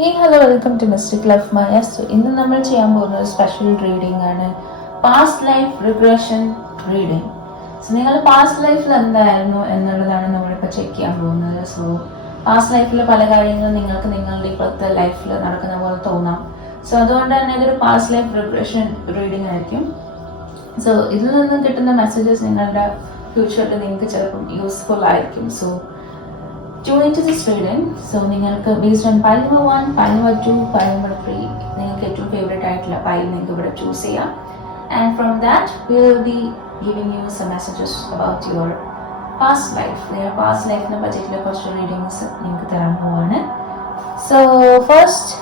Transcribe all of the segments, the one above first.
Hey hello welcome to mystic love Maya so ഇന്ന് നമ്മൾ ചെയ്യാൻ പോകുന്ന ഒരു സ്പെഷ്യൽ റീഡിംഗ് ആണ്. Past life regression reading so നിങ്ങൾ പാസ്റ്റ് ലൈഫിൽ എന്തായിരുന്നു എന്നുള്ളതാണ് നമ്മളിപ്പോൾ ചെക്ക് ചെയ്യാൻ പോകുന്നത്. സോ പാസ്റ്റ് ലൈഫിൽ പല കാര്യങ്ങളും നിങ്ങൾക്ക് നിങ്ങളുടെ ഇപ്പോഴത്തെ ലൈഫിൽ നടക്കുന്ന പോലെ തോന്നാം. സോ അതുകൊണ്ട് തന്നെ ഇതൊരു പാസ്റ്റ് ലൈഫ് റിഗ്രഷൻ റീഡിംഗ് ആയിരിക്കും. സോ ഇതിൽ നിന്ന് കിട്ടുന്ന മെസ്സേജസ് നിങ്ങളുടെ ഫ്യൂച്ചറിൽ നിങ്ങൾക്ക് ചിലപ്പം യൂസ്ഫുൾ ആയിരിക്കും. So tune in to this reading so നിങ്ങൾക്ക് based on pile number one pile number two pile number three നിങ്ങൾക്ക് ഏറ്റവും ഫേവറേറ്റ് ആയിട്ടുള്ള പൈൽ നിങ്ങൾക്ക് ഇവിടെ ചൂസ് ചെയ്യാം. And from that will be giving you some messages about your past life നിങ്ങളുടെ past ലൈഫിനെ പറ്റിയിട്ടുള്ള കുറച്ച് റീഡിങ്സ് നിങ്ങൾക്ക് തരാൻ പോവാണ്. സോ ഫസ്റ്റ്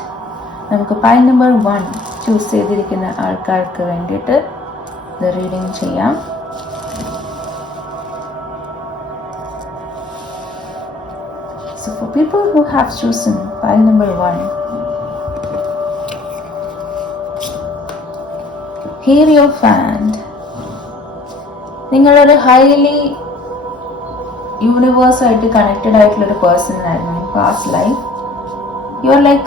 നമുക്ക് പൈൽ നമ്പർ വൺ ചൂസ് ചെയ്തിരിക്കുന്ന ആൾക്കാർക്ക് വേണ്ടിയിട്ട് ഇത് റീഡിങ് ചെയ്യാം. People who have chosen pile number one, here you found നിങ്ങളൊരു ഹൈലി യൂണിവേഴ്സായിട്ട് കണക്റ്റഡ് ആയിട്ടുള്ള ഒരു പേഴ്സൺ ആയിരുന്നു past life you are like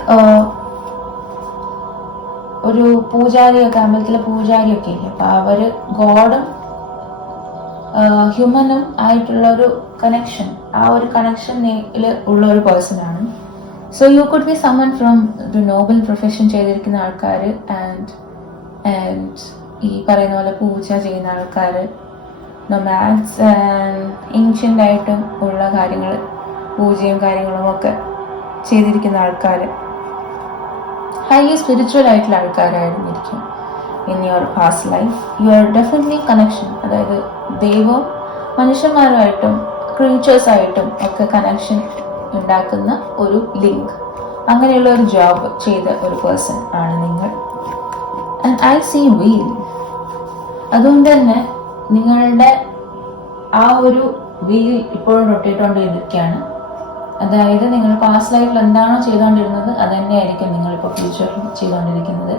ഒരു പൂജാരിയൊക്കെ അമ്പലത്തിലെ പൂജാരിയൊക്കെ ഇല്ലേ? അപ്പൊ അവർ ഗോഡും ഹ്യൂമനും ആയിട്ടുള്ള ഒരു കണക്ഷൻ ആ ഒരു കണക്ഷനിൽ ഉള്ള ഒരു പേഴ്സൺ ആണ്. So you could be someone from ഒരു നോബൽ പ്രൊഫഷൻ ചെയ്തിരിക്കുന്ന ആൾക്കാർ ആൻഡ് ആൻഡ് ഈ പറയുന്ന പോലെ പൂജ ചെയ്യുന്ന ആൾക്കാർ നൊമാൻസ് ഏൻഷ്യന്റ് ആയിട്ടും ഉള്ള കാര്യങ്ങൾ പൂജയും കാര്യങ്ങളും ഒക്കെ ചെയ്തിരിക്കുന്ന ആൾക്കാർ ഹൈലി സ്പിരിച്വൽ ആയിട്ടുള്ള ആൾക്കാരായിരുന്നിരിക്കും in your past life you are definitely connection അതായത് ദൈവവും മനുഷ്യന്മാരുമായിട്ടും ക്രീച്ചേഴ്സായിട്ടും ഒക്കെ കണക്ഷൻ ഉണ്ടാക്കുന്ന ഒരു ലിങ്ക് അങ്ങനെയുള്ള ഒരു ജോബ് ചെയ്ത ഒരു പേഴ്സൺ ആണ് നിങ്ങൾ. ആൻഡ് ഐ സീ വീൽ അതുകൊണ്ട് തന്നെ നിങ്ങളുടെ ആ ഒരു വീൽ ഇപ്പോഴും റൊട്ടേറ്റ് കൊണ്ടിരിക്കുകയാണ് അതായത് നിങ്ങൾ പാസ്റ്റ് ലൈഫിൽ എന്താണോ ചെയ്തുകൊണ്ടിരുന്നത് അത് തന്നെയായിരിക്കും നിങ്ങളിപ്പോൾ ഫ്യൂച്ചറിൽ ചെയ്തുകൊണ്ടിരിക്കുന്നത്.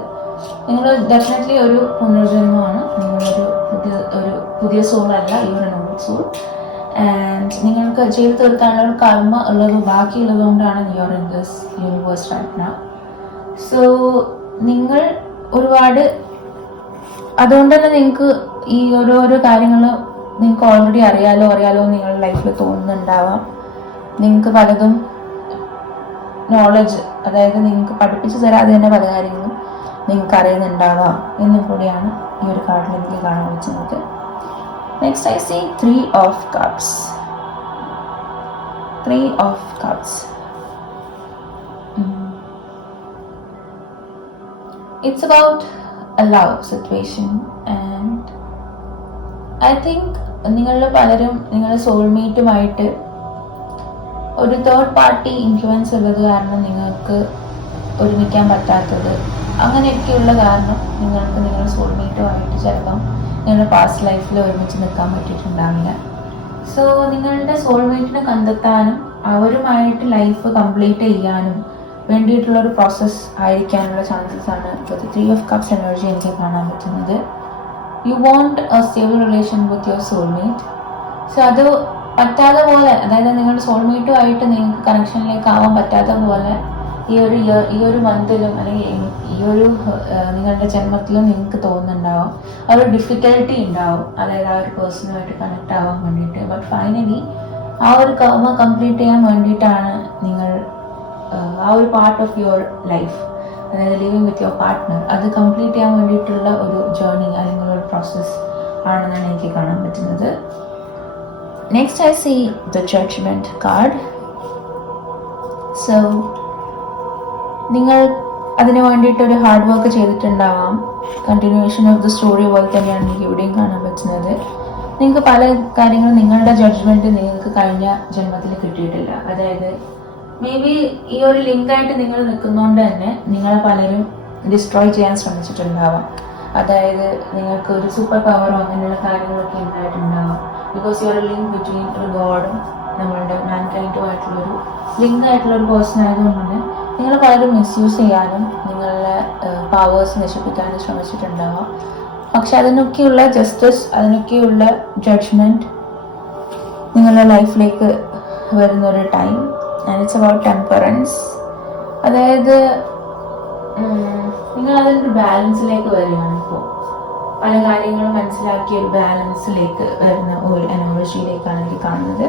നിങ്ങൾ ഡെഫിനറ്റ്ലി ഒരു പുനർജന്മമാണ്. നിങ്ങളൊരു പുതിയ ഒരു പുതിയ സോളല്ല ഈ ഒരു നോട്ട് സോൾ ആൻഡ് നിങ്ങൾക്ക് ചെയ്തു തീർക്കാനുള്ള കർമ്മ ഉള്ളത് ബാക്കിയുള്ളത് കൊണ്ടാണ് your in this universe right now so നിങ്ങൾ ഒരുപാട് അതുകൊണ്ട് തന്നെ നിങ്ങൾക്ക് ഈ ഓരോരോ കാര്യങ്ങൾ നിങ്ങൾക്ക് ഓൾറെഡി അറിയാലോ അറിയാലോ നിങ്ങളുടെ ലൈഫിൽ തോന്നുന്നുണ്ടാവാം. നിങ്ങൾക്ക് പലതും നോളജ് അതായത് നിങ്ങൾക്ക് പഠിപ്പിച്ചു തരാതെ തന്നെ പല കാര്യങ്ങളും നിങ്ങൾക്ക് അറിയുന്നുണ്ടാവാം എന്നും കൂടിയാണ് ഈ ഒരു കാർഡിൽ എനിക്ക് കാണാൻ പറ്റുന്നത്. Next I see three of cups three of cups it's about a love situation and I think നിങ്ങളിൽ പലരും നിങ്ങളുടെ സോൾമേറ്റുമായിട്ട് ഒരു തേർഡ് പാർട്ടി ഇൻഫ്ലുവൻസ് ഉള്ളത് കാരണം നിങ്ങൾക്ക് ഒരുമിക്കാൻ പറ്റാത്തത് അങ്ങനെയൊക്കെയുള്ള കാരണം നിങ്ങൾക്ക് നിങ്ങളുടെ സോൾമേറ്റുമായിട്ട് ചിലപ്പം നിങ്ങളുടെ പാസ്റ്റ് ലൈഫിൽ ഒരുമിച്ച് നിൽക്കാൻ പറ്റിയിട്ടുണ്ടാവില്ല. സോ നിങ്ങളുടെ സോൾമേറ്റിനെ കണ്ടെത്താനും അവരുമായിട്ട് ലൈഫ് കംപ്ലീറ്റ് ചെയ്യാനും വേണ്ടിയിട്ടുള്ള ഒരു പ്രോസസ്സ് ആയിരിക്കാനുള്ള ചാൻസസ് ആണ് ത്രീ ഓഫ് കപ്സ് എനർജി എനിക്ക് കാണാൻ പറ്റുന്നത്. You want a stable relation with your soulmate so അത് പറ്റാതെ പോലെ അതായത് നിങ്ങളുടെ സോൾമേറ്റുമായിട്ട് നിങ്ങൾക്ക് കണക്ഷനിലേക്ക് ആവാൻ പറ്റാത്ത പോലെ ഈ ഒരു ഈ ഒരു മന്തിലും അല്ലെങ്കിൽ ഈ ഒരു നിങ്ങളുടെ ജന്മത്തിലും നിങ്ങൾക്ക് തോന്നുന്നുണ്ടാവും. ആ ഒരു ഡിഫിക്കൽട്ടി ഉണ്ടാവും. അതായത് ആ ഒരു പേഴ്സണുമായിട്ട് കണക്ട് ആവാൻ വേണ്ടിയിട്ട്. ബട്ട് ഫൈനലി ആ ഒരു കർമ്മ കംപ്ലീറ്റ് ചെയ്യാൻ വേണ്ടിയിട്ടാണ് നിങ്ങൾ ആ ഒരു പാർട്ട് ഓഫ് യുവർ ലൈഫ് അതായത് ലിവിങ് വിത്ത് യുവർ പാർട്ട്ണർ അത് കംപ്ലീറ്റ് ചെയ്യാൻ വേണ്ടിയിട്ടുള്ള ഒരു ജേർണി അല്ലെങ്കിൽ ഒരു പ്രോസസ്സ് ആണെന്നാണ് എനിക്ക് കാണാൻ പറ്റുന്നത്. Next I see the judgement card so നിങ്ങൾ അതിന് വേണ്ടിയിട്ട് ഒരു ഹാർഡ് വർക്ക് ചെയ്തിട്ടുണ്ടാവാം. കണ്ടിന്യൂവേഷൻ ഓഫ് ദ സ്റ്റോറി പോലെ തന്നെയാണ് എനിക്ക് ഇവിടെയും കാണാൻ പറ്റുന്നത്. നിങ്ങൾക്ക് പല കാര്യങ്ങളും നിങ്ങളുടെ ജഡ്ജ്മെന്റ് നിങ്ങൾക്ക് കഴിഞ്ഞ ജന്മത്തിൽ കിട്ടിയിട്ടില്ല. അതായത് മേ ബി ഈ ഒരു ലിങ്കായിട്ട് നിങ്ങൾ നിൽക്കുന്നതുകൊണ്ട് തന്നെ നിങ്ങളെ പലരും ഡിസ്ട്രോയ് ചെയ്യാൻ ശ്രമിച്ചിട്ടുണ്ടാവാം. അതായത് നിങ്ങൾക്ക് ഒരു സൂപ്പർ പവറോ അങ്ങനെയുള്ള കാര്യങ്ങളൊക്കെ ഉണ്ടായിട്ടുണ്ടാവാം. ബിക്കോസ് യുവർ ലിങ്ക് ബിറ്റ്വീൻ ഒരു ഗോഡും നമ്മളുടെ മാൻകൈൻഡുമായിട്ടുള്ളൊരു ലിങ്ക് ആയിട്ടുള്ള ഒരു പേഴ്സൺ ആയതുകൊണ്ട് തന്നെ നിങ്ങൾ പലരും മിസ്യൂസ് ചെയ്യാനും നിങ്ങളുടെ പവേഴ്സ് നശിപ്പിക്കാനും ശ്രമിച്ചിട്ടുണ്ടാവാം. പക്ഷെ അതിനൊക്കെയുള്ള ജസ്റ്റിസ് അതിനൊക്കെയുള്ള ജഡ്ജ്മെന്റ് നിങ്ങളുടെ ലൈഫിലേക്ക് വരുന്ന ഒരു time and it's about temperance അതായത് നിങ്ങൾ അതിന്റെ ബാലൻസിലേക്ക് വരികയാണ് ഇപ്പോൾ പല കാര്യങ്ങളും മനസ്സിലാക്കിയ ഒരു ബാലൻസിലേക്ക് വരുന്ന ഒരു എനർജിയിലേക്കാണ് എനിക്ക് കാണുന്നത്.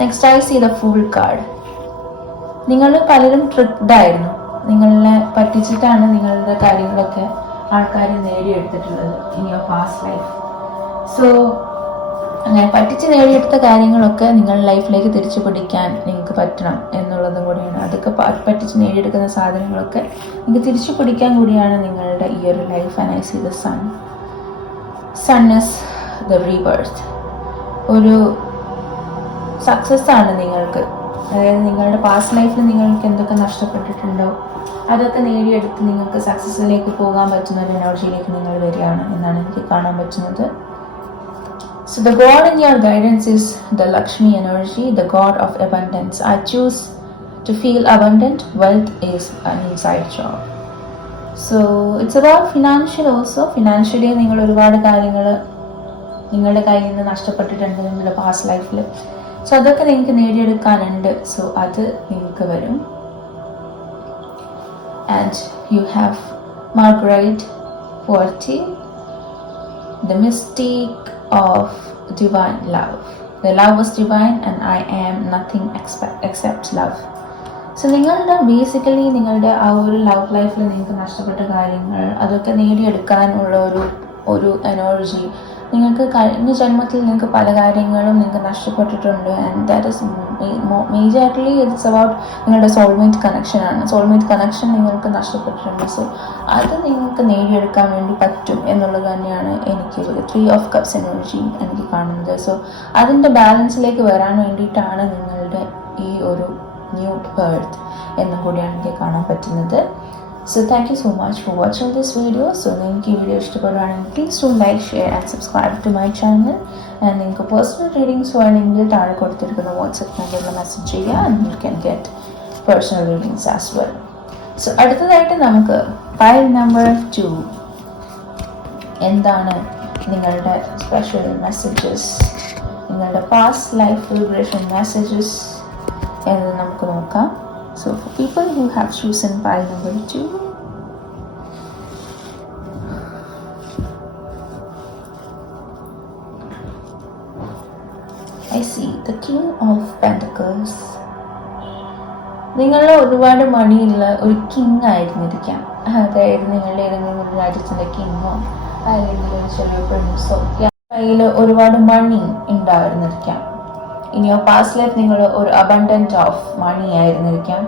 Next I see the fool card നിങ്ങൾ പലരും ട്രിക്ഡ് ആയിരുന്നു നിങ്ങളെ പറ്റിച്ചിട്ടാണ് നിങ്ങളുടെ കാര്യങ്ങളൊക്കെ ആൾക്കാർ നേടിയെടുത്തിട്ടുള്ളത് in your past life so അങ്ങനെ പറ്റിച്ച് നേടിയെടുത്ത കാര്യങ്ങളൊക്കെ നിങ്ങൾ ലൈഫിലേക്ക് തിരിച്ചു പിടിക്കാൻ നിങ്ങൾക്ക് പറ്റണം എന്നുള്ളതും കൂടിയാണ്. അതൊക്കെ പറ്റിച്ച് നേടിയെടുക്കുന്ന സാധനങ്ങളൊക്കെ നിങ്ങൾക്ക് തിരിച്ചു പിടിക്കാൻ കൂടിയാണ് നിങ്ങളുടെ ഈ ഒരു life and I see the sun sun is the reverse ഒരു സക്സസ് ആണ് നിങ്ങൾക്ക് അതായത് നിങ്ങളുടെ പാസ്റ്റ് ലൈഫിൽ നിങ്ങൾക്ക് എന്തൊക്കെ നഷ്ടപ്പെട്ടിട്ടുണ്ടോ അതൊക്കെ നേടിയെടുത്ത് നിങ്ങൾക്ക് സക്സസ്സിലേക്ക് പോകാൻ പറ്റുന്ന ഒരു എനർജിയിലേക്ക് നിങ്ങൾ വരികയാണ് എന്നാണ് എനിക്ക് കാണാൻ പറ്റുന്നത് So the god in your guidance is the Lakshmi energy the god of abundance I choose to feel abundant. Wealth is inside job. So it's about financial also financially നിങ്ങൾ ഒരുപാട് കാര്യങ്ങൾ നിങ്ങളുടെ കയ്യിൽ നിന്ന് നഷ്ടപ്പെട്ടിട്ടുണ്ട് നിങ്ങളുടെ പാസ്റ്റ് ലൈഫിൽ സോ അതൊക്കെ നിങ്ങൾക്ക് നേടിയെടുക്കാനുണ്ട്. സോ അത് നിങ്ങൾക്ക് വരും. And you have Margaret forty the mistake of divine love the love was divine and I am nothing except love. So നിങ്ങളുടെ ബേസിക്കലി നിങ്ങളുടെ ആ ഒരു ലവ് ലൈഫിൽ നിങ്ങൾക്ക് നഷ്ടപ്പെട്ട കാര്യങ്ങൾ അതൊക്കെ നേടിയെടുക്കാനുള്ള ഒരു ഒരു എനർജി നിങ്ങൾക്ക് കഴിഞ്ഞ ജന്മത്തിൽ നിങ്ങൾക്ക് പല കാര്യങ്ങളും നിങ്ങൾക്ക് നഷ്ടപ്പെട്ടിട്ടുണ്ട്. And that is majorly it's about നിങ്ങളുടെ സോൾമേറ്റ് കണക്ഷനാണ് സോൾമേറ്റ് കണക്ഷൻ നിങ്ങൾക്ക് നഷ്ടപ്പെട്ടിട്ടുണ്ട്. സോ അത് നിങ്ങൾക്ക് നേടിയെടുക്കാൻ വേണ്ടി പറ്റും എന്നുള്ളത് തന്നെയാണ് എനിക്ക് ത്രീ ഓഫ് കപ്സ് എനർജി എനിക്ക് കാണുന്നത്. സോ അതിന്റെ ബാലൻസിലേക്ക് വരാൻ വേണ്ടിയിട്ടാണ് നിങ്ങളുടെ ഈ ഒരു ന്യൂ ബേർത്ത് എന്നും കൂടിയാണ് എനിക്ക് കാണാൻ പറ്റുന്നത്. So thank you so much for watching this video so നിങ്ങൾക്ക് ഈ വീഡിയോ ഇഷ്ടപ്പെടുകയാണെങ്കിൽ please do like share and subscribe to my channel നിങ്ങൾക്ക് പേഴ്സണൽ റീഡിങ്സ് വേണമെങ്കിൽ താഴെ കൊടുത്തിരിക്കുന്ന വാട്സപ്പ് നമ്പറിൽ മെസ്സേജ് ചെയ്യുക and you can get personal readings as well so അടുത്തതായിട്ട് നമുക്ക് ഫയൽ നമ്പർ ടു എന്താണ് നിങ്ങളുടെ സ്പെഷ്യൽ മെസ്സേജസ് നിങ്ങളുടെ പാസ്റ്റ് ലൈഫ് വിബ്രേഷൻ മെസ്സേജസ് എന്ന് നമുക്ക് നോക്കാം. So for people who have chosen pile number two I see the king of pentacles നിങ്ങൾ ഒരുപാട് മണിയുള്ള ഒരു കിങ് ആയിരുന്നിരിക്കാം അതായത് നിങ്ങളുടെ ഏതെങ്കിലും ഒരു രാജ്യത്തിന്റെ കിങ്ങോ അല്ലെങ്കിൽ ഒരു ചെറിയ പ്രിൻസോ കയ്യിൽ ഒരുപാട് മണി ഉണ്ടായിരുന്നിരിക്കാം ഇനിയോ പാസ്റ്റ് ലൈഫ് നിങ്ങൾ ഒരു അബണ്ടന്റ് ഓഫ് മണി ആയിരുന്നിരിക്കാം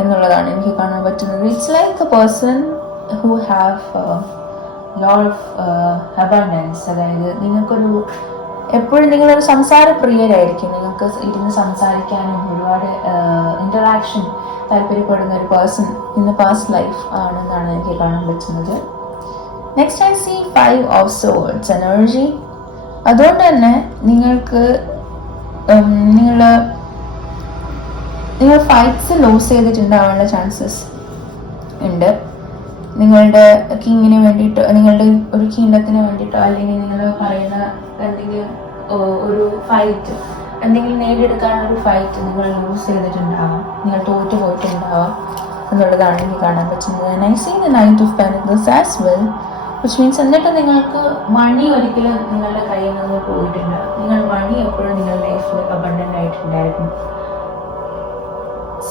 എന്നുള്ളതാണ് എനിക്ക് കാണാൻ പറ്റുന്നത്. It's like a person who have lot of abundance അതായത് നിങ്ങൾക്കൊരു എപ്പോഴും നിങ്ങളൊരു സംസാര പ്രിയരായിരിക്കും നിങ്ങൾക്ക് ഇരുന്ന് സംസാരിക്കാനും ഒരുപാട് ഇന്ററാക്ഷൻ താല്പര്യപ്പെടുന്ന ഒരു person in the past life ആണെന്നാണ് എനിക്ക് കാണാൻ പറ്റുന്നത്. Next I see five of swords energy അതുകൊണ്ട് തന്നെ നിങ്ങൾക്ക് നിങ്ങൾ നിങ്ങൾ ഫൈറ്റ്സ് ലൂസ് ചെയ്തിട്ടുണ്ടാവാനുള്ള ചാൻസസ് ഉണ്ട്. നിങ്ങളുടെ കിങ്ങിന് വേണ്ടിയിട്ടോ നിങ്ങളുടെ ഒരു കിങ്ഡത്തിന് വേണ്ടിയിട്ടോ അല്ലെങ്കിൽ നിങ്ങൾ പറയുന്ന എന്തെങ്കിലും ഒരു ഫൈറ്റ് എന്തെങ്കിലും നേടിയെടുക്കാനുള്ള ഒരു ഫൈറ്റ് നിങ്ങൾ ലൂസ് ചെയ്തിട്ടുണ്ടാവാം. നിങ്ങൾ തോറ്റു പോയിട്ടുണ്ടാവാം എന്നുള്ളതാണ് എനിക്ക് കാണാൻ പറ്റുന്നത്. I see the knight of pentacles as well which means എന്നിട്ട് നിങ്ങൾക്ക് മണി ഒരിക്കലും നിങ്ങളുടെ കയ്യിൽ നിന്ന് പോയിട്ടില്ല. നിങ്ങൾ മണി എപ്പോഴും നിങ്ങളുടെ ലൈഫിൽ അബണ്ടന്റ് ആയിട്ടുണ്ടായിരുന്നു.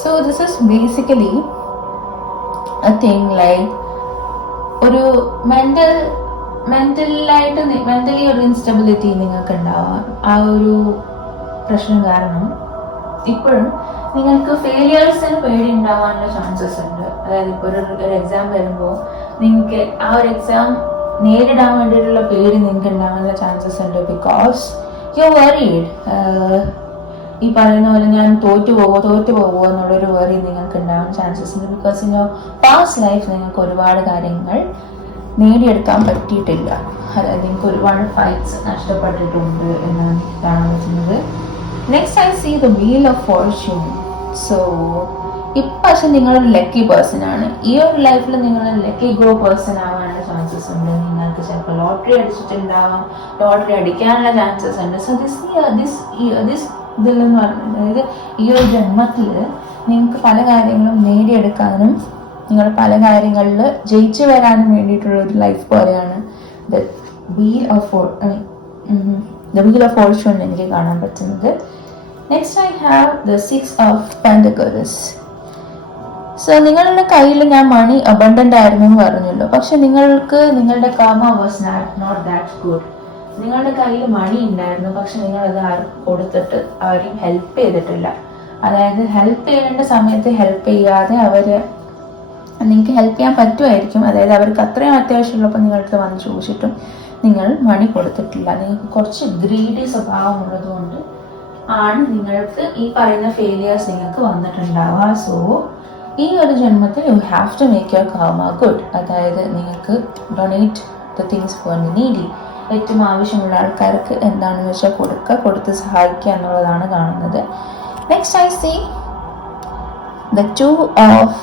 So this is basically a thing like ഒരു മെന്റൽ മെന്റലായിട്ട് മെന്റലി ഒരു ഇൻസ്റ്റബിലിറ്റി നിങ്ങൾക്ക് ഉണ്ടാവാം ആ ഒരു പ്രശ്നം കാരണം ഇപ്പോഴും നിങ്ങൾക്ക് ഫെയിലിയേഴ്സിന് പേടി ഉണ്ടാവാനുള്ള ചാൻസസ് ഉണ്ട്. അതായത് ഇപ്പോൾ ഒരു ഒരു എക്സാം വരുമ്പോൾ നിങ്ങൾക്ക് ആ ഒരു എക്സാം നേരിടാൻ വേണ്ടിയിട്ടുള്ള പേര് നിങ്ങൾക്ക് ഉണ്ടാകാനുള്ള ചാൻസസ് ഉണ്ട് ബിക്കോസ് യു വറീഡ് ഈ പറയുന്ന പോലെ ഞാൻ തോറ്റു പോവോ തോറ്റു പോവോ എന്നുള്ളൊരു വേറി നിങ്ങൾക്ക് ഉണ്ടാകാൻ ചാൻസസ് ഉണ്ട് ബിക്കോസ് ഇൻ പാസ്റ്റ് ലൈഫ് നിങ്ങൾക്ക് ഒരുപാട് കാര്യങ്ങൾ നേടിയെടുക്കാൻ പറ്റിയിട്ടില്ല. അതായത് നിങ്ങൾക്ക് ഒരുപാട് ഫൈറ്റ്സ് നഷ്ടപ്പെട്ടിട്ടുണ്ട് എന്നാണ് കാണാൻ പറ്റുന്നത് next I see the wheel of fortune so പക്ഷെ നിങ്ങളൊരു ലക്കി പേഴ്സൺ ആണ്. ഈ ഒരു ലൈഫിൽ നിങ്ങൾ ലക്കി ഗോ പേഴ്സൺ ആവാനുള്ള ചാൻസസ് ഉണ്ട്. നിങ്ങൾക്ക് ചിലപ്പോൾ ലോട്ടറി അടിച്ചിട്ടുണ്ടാവാം. ലോട്ടറി അടിക്കാനുള്ള ചാൻസസ് ഉണ്ട്. സോ ദിസ് ദിസ് ദിസ് ഇതിലെന്ന് പറഞ്ഞു അതായത് ഈ ഒരു ജന്മത്തിൽ നിങ്ങൾക്ക് പല കാര്യങ്ങളും നേടിയെടുക്കാനും നിങ്ങൾ പല കാര്യങ്ങളിൽ ജയിച്ചു വരാനും വേണ്ടിയിട്ടുള്ള ഒരു ലൈഫ് പോലെയാണ് the wheel of the wheel of fortune എനിക്ക് കാണാൻ പറ്റുന്നത്. Next I have the six of pentacles so നിങ്ങളുടെ കയ്യിൽ ഞാൻ മണി അബണ്ടന്റ് ആയിരുന്നു എന്ന് പറഞ്ഞല്ലോ പക്ഷെ നിങ്ങൾക്ക് നിങ്ങളുടെ karma was not that good നിങ്ങളുടെ കയ്യിൽ മണി ഉണ്ടായിരുന്നു പക്ഷെ നിങ്ങൾ അത് ആർക്കും കൊടുത്തിട്ട് ആരെയും ഹെൽപ്പ് ചെയ്തിട്ടില്ല. അതായത് ഹെൽപ്പ് ചെയ്യേണ്ട സമയത്ത് ഹെൽപ്പ് ചെയ്യാതെ അവർ നിങ്ങൾക്ക് ഹെൽപ്പ് ചെയ്യാൻ പറ്റുമായിരിക്കും. അതായത് അവർക്ക് അത്രയും അത്യാവശ്യമുള്ളപ്പോൾ നിങ്ങളുടെ വന്ന് ചോദിച്ചിട്ടും നിങ്ങൾ മണി കൊടുത്തിട്ടില്ല. നിങ്ങൾക്ക് കുറച്ച് ഗ്രീഡി സ്വഭാവം ഉള്ളതുകൊണ്ട് ആണ് നിങ്ങൾക്ക് ഈ പറയുന്ന ഫെയിലിയേഴ്സ് നിങ്ങൾക്ക് വന്നിട്ടുണ്ടാവുക. സോ ഈ ഒരു ജന്മത്തിൽ you have to make your karma good അതായത് നിങ്ങൾക്ക് donate the things for needy ഏറ്റവും ആവശ്യമുള്ള ആൾക്കാർക്ക് എന്താണെന്ന് വെച്ചാൽ കൊടുക്കുക കൊടുത്ത് സഹായിക്കുക എന്നുള്ളതാണ് കാണുന്നത്. Next I see the two of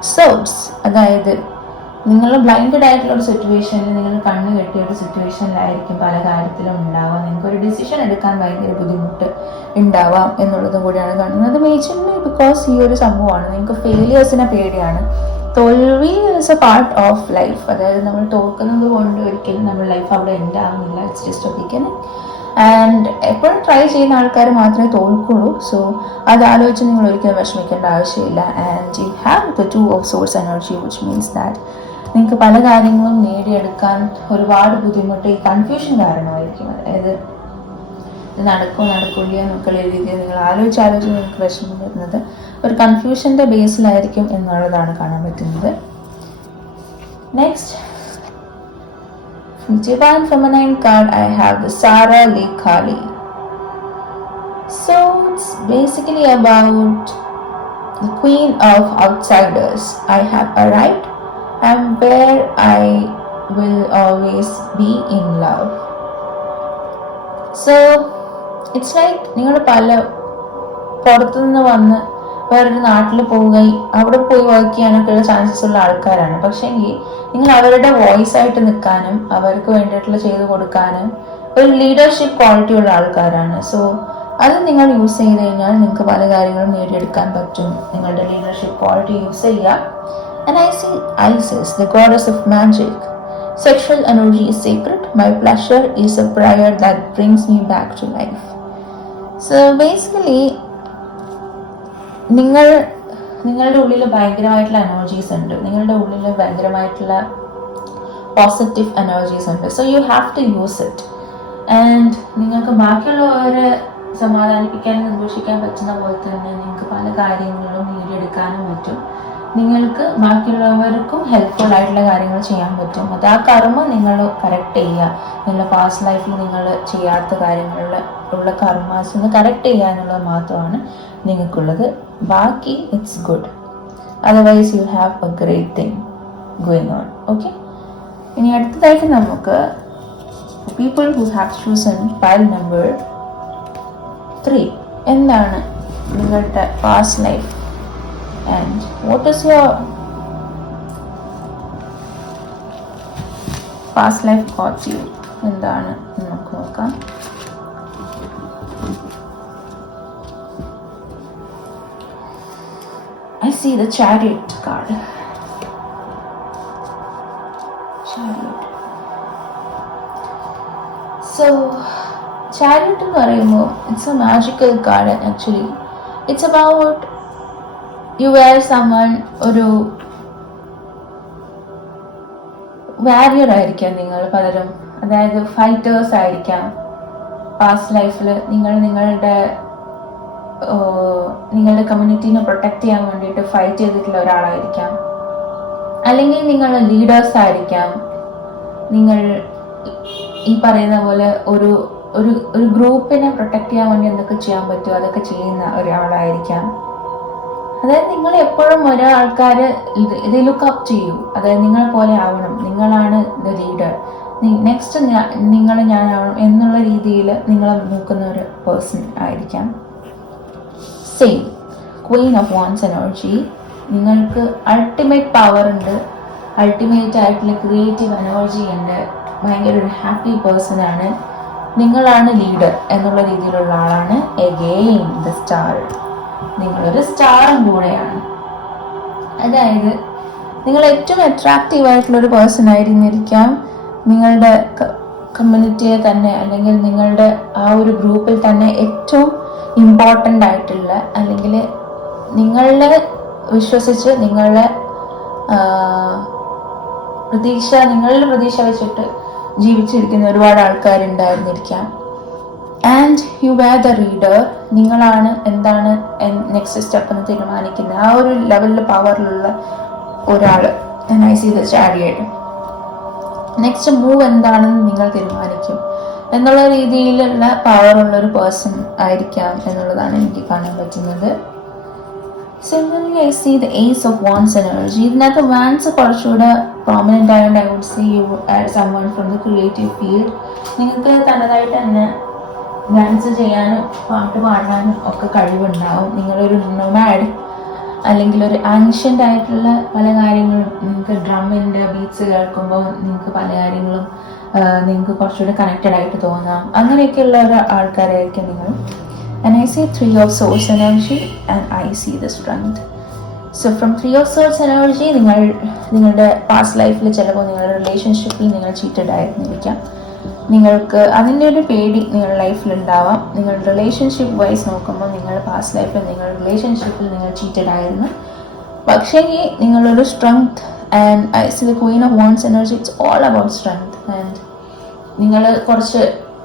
swords അതായത് നിങ്ങൾ ബ്ലൈൻഡഡ് ആയിട്ടുള്ള ഒരു സിറ്റുവേഷനിൽ നിങ്ങൾ കണ്ണ് കെട്ടിയ ഒരു സിറ്റുവേഷനിലായിരിക്കും പല കാര്യത്തിലും ഉണ്ടാവുക. നിങ്ങൾക്ക് ഒരു ഡിസിഷൻ എടുക്കാൻ ഭയങ്കര ബുദ്ധിമുട്ട് ഉണ്ടാവാം എന്നുള്ളതും കൂടിയാണ് കാണുന്നത്. മേജർലി ബിക്കോസ് ഈ ഒരു സംഭവമാണ്. നിങ്ങൾക്ക് ഫെയിലിയേഴ്സിനെ പേടിയാണ്. തോൽവി is a part of life അതായത് നമ്മൾ തോൽക്കുന്നത് കൊണ്ട് ഒരിക്കലും നമ്മൾ ലൈഫ് അവിടെ എൻഡ് ആവുന്നില്ല ഇറ്റ്സ് ജസ്റ്റ് ഒപ്പിക്കുന്നത് ആൻഡ് എപ്പോഴും ട്രൈ ചെയ്യുന്ന ആൾക്കാർ മാത്രമേ തോൽക്കുള്ളൂ. സോ അത് ആലോചിച്ച് നിങ്ങൾ ഒരിക്കലും വിഷമിക്കേണ്ട ആവശ്യമില്ല. And you have the two of swords energy which means that നിങ്ങൾക്ക് പല കാര്യങ്ങളും നേടിയെടുക്കാൻ ഒരുപാട് ബുദ്ധിമുട്ട് ഈ കൺഫ്യൂഷൻ കാരണമായിരിക്കും. അതായത് ഇത് നടക്കുമോ നടക്കില്ല എന്നൊക്കെയുള്ള രീതിയിൽ നിങ്ങൾ ആലോചിച്ച് ആലോചിച്ച് നിങ്ങൾക്ക് വിഷമം വരുന്നത് ഒരു കൺഫ്യൂഷന്റെ ബേസിലായിരിക്കും എന്നുള്ളതാണ് കാണാൻ പറ്റുന്നത്. Next Divine Feminine card, I have the Sarah Lee so it's basically about the Queen of Outsiders. I have arrived. And where I will always be in love. So it's like നിങ്ങൾ പല പുറത്തുനിന്ന് വന്ന് വേറൊരു നാട്ടിൽ പോവുകയും അവിടെ പോയി work ചെയ്യാനൊക്കെയുള്ള chances ഉള്ള ആൾക്കാരാണ്. പക്ഷേ നിങ്ങൾ അവരുടെ വോയിസ് ആയിട്ട് നിൽക്കാനും അവർക്ക് വേണ്ടിയിട്ടുള്ള ചെയ്തു കൊടുക്കാനും ഒരു ലീഡർഷിപ്പ് ക്വാളിറ്റി ഉള്ള ആൾക്കാരാണ്. സോ അത് നിങ്ങൾ യൂസ് ചെയ്ത് കഴിഞ്ഞാൽ നിങ്ങൾക്ക് പല കാര്യങ്ങളും നേടിയെടുക്കാൻ പറ്റും. നിങ്ങളുടെ ലീഡർഷിപ്പ് ക്വാളിറ്റി യൂസ് ചെയ്യുക. See Isis, the goddess of magic. Sexual energy is sacred. My pleasure is a prayer that brings me back to life. So basically, നിങ്ങൾ നിങ്ങളുടെ ഉള്ളിൽ ഭയങ്കരമായിട്ടുള്ള എനർജീസ് ഉണ്ട് നിങ്ങളുടെ ഉള്ളിൽ ഭയങ്കരമായിട്ടുള്ള പോസിറ്റീവ് എനർജീസ് ഉണ്ട് so you have to use it and നിങ്ങൾക്ക് ബാക്കിയുള്ളവരെ സമാധാനിപ്പിക്കാനും സന്തോഷിക്കാൻ പറ്റുന്ന പോലെ തന്നെ നിങ്ങൾക്ക് പല കാര്യങ്ങളും നേടിയെടുക്കാനും പറ്റും നിങ്ങൾക്ക് ബാക്കിയുള്ളവർക്കും ഹെൽപ്ഫുൾ ആയിട്ടുള്ള കാര്യങ്ങൾ ചെയ്യാൻ പറ്റും. അത് ആ കർമ്മ നിങ്ങൾ കറക്റ്റ് ചെയ്യുക. നിങ്ങളുടെ പാസ്റ്റ് ലൈഫിൽ നിങ്ങൾ ചെയ്യാത്ത കാര്യങ്ങളിൽ ഉള്ള കർമാസിന് കറക്റ്റ് ചെയ്യുക എന്നുള്ളത് മാത്രമാണ് നിങ്ങൾക്കുള്ളത്. ബാക്കി it's good otherwise you have a great thing going on okay ഇനി അടുത്തതായിട്ട് നമുക്ക് people who have chosen pile number three എന്താണ് നിങ്ങളുടെ past life And what is your past life got you എന്താണ് എന്ന് നമുക്ക് നോക്കാം I see the chariot card. Chariot. So, chariot എന്ന് പറയുമ്പോൾ it's a magical card actually it's about you were someone ഒരു warrior ആയിരിക്കാം നിങ്ങൾ പലരും. അതായത് ഫൈറ്റേഴ്സ് ആയിരിക്കാം. പാസ്റ്റ് ലൈഫിൽ നിങ്ങൾ നിങ്ങളുടെ നിങ്ങളുടെ കമ്മ്യൂണിറ്റീനെ പ്രൊട്ടക്ട് ചെയ്യാൻ വേണ്ടിയിട്ട് ഫൈറ്റ് ചെയ്തിട്ടുള്ള ഒരാളായിരിക്കാം. അല്ലെങ്കിൽ നിങ്ങൾ ലീഡേഴ്സ് ആയിരിക്കാം. നിങ്ങൾ ഈ പറയുന്ന പോലെ ഒരു ഒരു ഒരു ഗ്രൂപ്പിനെ പ്രൊട്ടക്ട് ചെയ്യാൻ വേണ്ടി എന്തൊക്കെ ചെയ്യാൻ പറ്റുമോ അതൊക്കെ ചെയ്യുന്ന ഒരാളായിരിക്കാം. അതായത് നിങ്ങൾ എപ്പോഴും ഒരാൾക്കാർ ആൾക്കാർ ഇത് ലുക്ക് അപ്പ് ചെയ്യൂ അതായത് നിങ്ങളെ പോലെ ആവണം. നിങ്ങളാണ് ദ ലീഡർ നെക്സ്റ്റ് നിങ്ങൾ ഞാനാവണം എന്നുള്ള രീതിയിൽ നിങ്ങളെ നോക്കുന്ന ഒരു പേഴ്സൺ ആയിരിക്കാം. Same queen of wands energy നിങ്ങൾക്ക് അൾട്ടിമേറ്റ് പവർ ഉണ്ട്. അൾട്ടിമേറ്റ് ആയിട്ടുള്ള ക്രിയേറ്റീവ് എനർജി ഉണ്ട്. ഭയങ്കര ഒരു ഹാപ്പി പേഴ്സൺ ആണ്. നിങ്ങളാണ് ലീഡർ എന്നുള്ള രീതിയിലുള്ള ആളാണ് എഗെയിൻ ദ സ്റ്റാർ നിങ്ങളൊരു സ്റ്റാറും കൂടെയാണ്. അതായത് നിങ്ങൾ ഏറ്റവും അട്രാക്റ്റീവ് ആയിട്ടുള്ള ഒരു പേഴ്സൺ ആയിരുന്നിരിക്കാം. നിങ്ങളുടെ കമ്മ്യൂണിറ്റിയെ തന്നെ അല്ലെങ്കിൽ നിങ്ങളുടെ ആ ഒരു ഗ്രൂപ്പിൽ തന്നെ ഏറ്റവും ഇമ്പോർട്ടന്റ് ആയിട്ടുള്ള അല്ലെങ്കിൽ നിങ്ങളെ വിശ്വസിച്ച് നിങ്ങളെ പ്രതീക്ഷ നിങ്ങളുടെ പ്രതീക്ഷ വെച്ചിട്ട് ജീവിച്ചിരിക്കുന്ന ഒരുപാട് ആൾക്കാരുണ്ടായിരുന്നിരിക്കാം. And you were the reader നിങ്ങളാണ് എന്താണ് നെക്സ്റ്റ് സ്റ്റെപ്പ് എന്ന് തീരുമാനിക്കുന്നത്. ആ ഒരു ലെവലിൽ പവറിലുള്ള ഒരാൾ I see the chariot next move എന്താണെന്ന് നിങ്ങൾ തീരുമാനിക്കും. എന്നുള്ള രീതിയിലുള്ള പവറുള്ള ഒരു പേഴ്സൺ ആയിരിക്കാം എന്നുള്ളതാണ് എനിക്ക് കാണാൻ പറ്റുന്നത്. Similarly I see the ace of wands energy ഇതിനകത്ത് വാൻസ് കുറച്ചുകൂടെ പ്രോമിനന്റ് ആയതുകൊണ്ട് I would see you someone from the creative field നിങ്ങൾക്ക് തനതായിട്ട് തന്നെ ഡാൻസ് ചെയ്യാനും പാട്ട് പാടാനും ഒക്കെ കഴിവുണ്ടാവും. നിങ്ങളൊരു നൊമാഡ് അല്ലെങ്കിൽ ഒരു ആൻഷ്യന്റ് ആയിട്ടുള്ള പല കാര്യങ്ങളും നിങ്ങൾക്ക് ഡ്രമ്മിന്റെ ബീറ്റ്സ് കേൾക്കുമ്പോൾ നിങ്ങൾക്ക് പല കാര്യങ്ങളും നിങ്ങൾക്ക് കുറച്ചുകൂടി കണക്റ്റഡ് ആയിട്ട് തോന്നാം. അങ്ങനെയൊക്കെയുള്ള ഒരു ആൾക്കാരായിരിക്കും നിങ്ങൾ. And I see three of swords energy and I see the strength so from three of swords energy നിങ്ങൾ നിങ്ങളുടെ പാസ്റ്റ് ലൈഫിൽ ചിലപ്പോൾ നിങ്ങളുടെ റിലേഷൻഷിപ്പിൽ നിങ്ങൾ ചീറ്റഡ് ആയിരുന്നിരിക്കാം നിങ്ങൾക്ക് അതിന്റെ ഒരു പേടി നിങ്ങളുടെ ലൈഫിൽ ഉണ്ടാവാം. നിങ്ങൾ റിലേഷൻഷിപ്പ് വൈസ് നോക്കുമ്പോൾ നിങ്ങൾ പാസ്റ്റ് ലൈഫിൽ നിങ്ങൾ റിലേഷൻഷിപ്പിൽ നിങ്ങൾ ചീറ്റഡ് ആയിരുന്നു. പക്ഷേ നിങ്ങളൊരു strength and I see the queen of wands energy it's all about strength and നിങ്ങൾ കുറച്ച്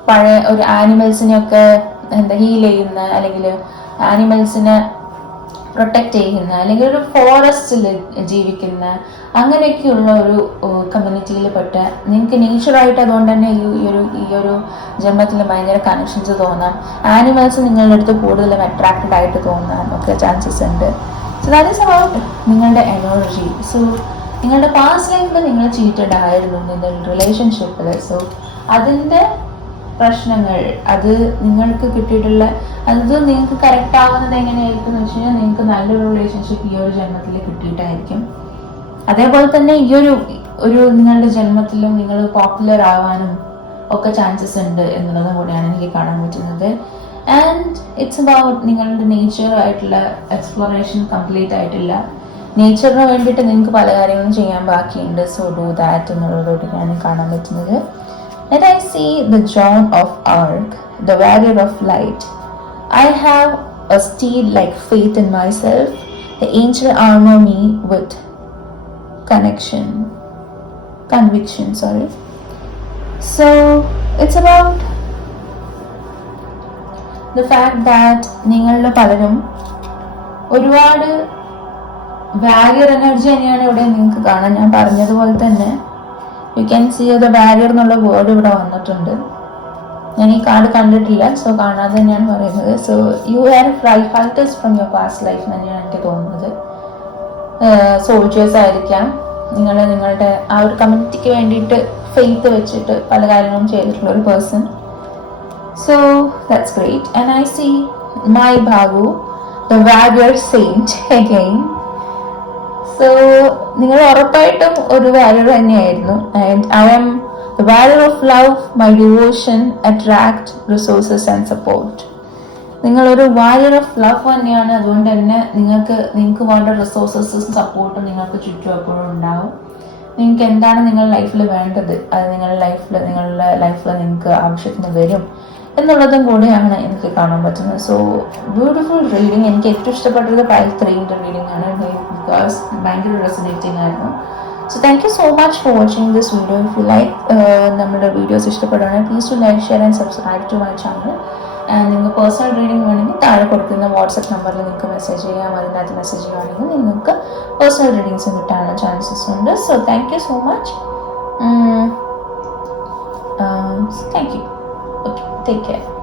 പഴയ ഒരു ആനിമൽസിനെയൊക്കെ എന്താ ഹീൽ ചെയ്യുന്ന അല്ലെങ്കിൽ ആനിമൽസിനെ പ്രൊട്ടക്റ്റ് ചെയ്യുന്ന അല്ലെങ്കിൽ ഒരു ഫോറസ്റ്റിൽ ജീവിക്കുന്ന അങ്ങനെയൊക്കെയുള്ള ഒരു കമ്മ്യൂണിറ്റിയിൽ പെട്ട നിങ്ങൾക്ക് നേച്ചറായിട്ട് അതുകൊണ്ട് തന്നെ ഈ ഒരു ഈ ഒരു ജന്മത്തിൽ ഭയങ്കര കണക്ഷൻസ് തോന്നാം. ആനിമൽസ് നിങ്ങളുടെ അടുത്ത് കൂടുതലും അട്രാക്റ്റഡ് ആയിട്ട് തോന്നാൻ ഒക്കെ ചാൻസസ് ഉണ്ട്. സോ ദാറ്റ് ഈസ് അബൌട്ട് നിങ്ങളുടെ എനർജി സോ നിങ്ങളുടെ പാസ്റ്റ് ലൈഫിൽ നിങ്ങൾ ചീറ്റഡ് ആയിരുന്നു. നിങ്ങളുടെ റിലേഷൻഷിപ്പിൽ സോ അതിന്റെ പ്രശ്നങ്ങൾ. അത് നിങ്ങൾക്ക് കിട്ടിയിട്ടുള്ള അത് നിങ്ങൾക്ക് കറക്റ്റ് ആവുന്നത് എങ്ങനെയായിരിക്കും എന്ന് വെച്ച് കഴിഞ്ഞാൽ നിങ്ങൾക്ക് നല്ലൊരു റിലേഷൻഷിപ്പ് ഈ ഒരു ജന്മത്തിൽ കിട്ടിയിട്ടായിരിക്കും. അതേപോലെ തന്നെ ഈ ഒരു ഒരു നിങ്ങളുടെ ജന്മത്തിലും നിങ്ങൾ പോപ്പുലർ ആവാനും ഒക്കെ ചാൻസസ് ഉണ്ട് എന്നുള്ളതും കൂടിയാണ് എനിക്ക് കാണാൻ പറ്റുന്നത്. ആൻഡ് ഇറ്റ്സ് അബൌട്ട് നിങ്ങളുടെ നേച്ചർ ആയിട്ടുള്ള എക്സ്പ്ലോറേഷൻ കംപ്ലീറ്റ് ആയിട്ടില്ല നേച്ചറിന് വേണ്ടിയിട്ട് നിങ്ങൾക്ക് പല കാര്യങ്ങളും ചെയ്യാൻ ബാക്കിയുണ്ട്. സോ ഡു ദാറ്റ് എന്നുള്ളതോടെയാണ് കാണാൻ പറ്റുന്നത്. Then I see the John of Arc, the warrior of light. I have a steel like faith in myself. The angel armor me with connection, conviction, sorry. So it's about the fact that നിങ്ങളുടെ പലരും ഒരുപാട് Warrier energy തന്നെയാണ് ഇവിടെ നിങ്ങൾക്ക് കാണാൻ ഞാൻ പറഞ്ഞതുപോലെ തന്നെ you can see the barrier എന്നുള്ള വേർഡ് ഇവിടെ വന്നിട്ടുണ്ട്. ഞാൻ ഈ കാർഡ് കണ്ടിട്ടില്ല സോ കാണാതെ തന്നെയാണ് പറയുന്നത്. So you have free fighters from your past life തന്നെയാണ് എനിക്ക് തോന്നുന്നത്. സോൾജേഴ്സ് ആയിരിക്കാം. നിങ്ങൾ നിങ്ങളുടെ ആ ഒരു കമ്മ്യൂണിറ്റിക്ക് വേണ്ടിയിട്ട് ഫെയ്ത്ത് വെച്ചിട്ട് പല കാര്യങ്ങളും ചെയ്തിട്ടുള്ള ഒരു person so that's great and I see my Babu the warrior saint again so നിങ്ങൾ ഉറപ്പായിട്ടും ഒരു വാല്യൂ തന്നെയായിരുന്നു. And I am the value of love my devotion attract resources and support നിങ്ങളൊരു വാല്യൂ ഓഫ് ലവ് തന്നെയാണ്. അതുകൊണ്ട് തന്നെ നിങ്ങൾക്ക് നിങ്ങൾക്ക് വേണ്ട റിസോഴ്സസും സപ്പോർട്ടും നിങ്ങൾക്ക് ചുറ്റും എപ്പോഴും ഉണ്ടാവും. നിങ്ങൾക്ക് എന്താണ് നിങ്ങളുടെ ലൈഫിൽ വേണ്ടത്? അത് നിങ്ങളുടെ ലൈഫിൽ നിങ്ങളുടെ ലൈഫിൽ നിങ്ങൾക്ക് ആവശ്യത്തിന് വരും. എന്നുള്ളതും കൂടിയാണ് എനിക്ക് കാണാൻ പറ്റുന്നത്. സോ ബ്യൂട്ടിഫുൾ റീഡിങ് എനിക്ക് ഏറ്റവും ഇഷ്ടപ്പെട്ടത് പൈൽ ത്രീന്റെ റീഡിംഗ് ആണ്. ബിക്കോസ് ഭയങ്കര റെസിനേറ്റിംഗ് ആയിരുന്നു. So thank you so much for watching this video if you like നമ്മുടെ വീഡിയോസ് ഇഷ്ടപ്പെടുകയാണെങ്കിൽ please to like share and subscribe to my channel and നിങ്ങൾ പേഴ്സണൽ റീഡിംഗ് വേണമെങ്കിൽ താഴെ കൊടുക്കുന്ന വാട്സപ്പ് നമ്പറിൽ നിങ്ങൾക്ക് മെസ്സേജ് ചെയ്യാം. അതിനകത്ത് മെസ്സേജ് ചെയ്യുകയാണെങ്കിൽ നിങ്ങൾക്ക് പേഴ്സണൽ റീഡിങ്സ് കിട്ടാനുള്ള ചാൻസസ് ഉണ്ട്. So thank you so much thank you Take care.